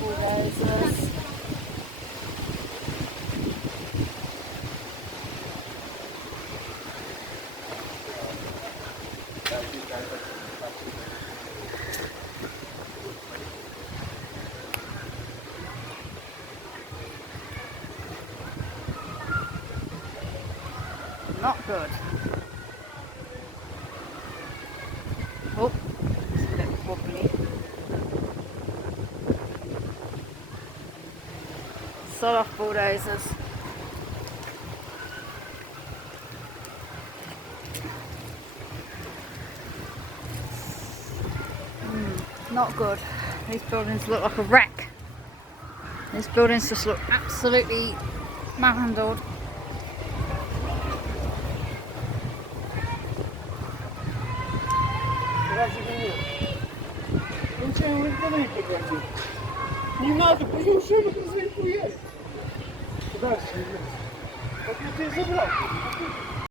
Bulldozers. Not good. Oh, it's a bit wobbly. Sod off, bulldozers. Not good. These buildings look like a wreck. These buildings just look absolutely manhandled. Не надо, потому что мы заикуем. Куда же? Вот я тебя забрал.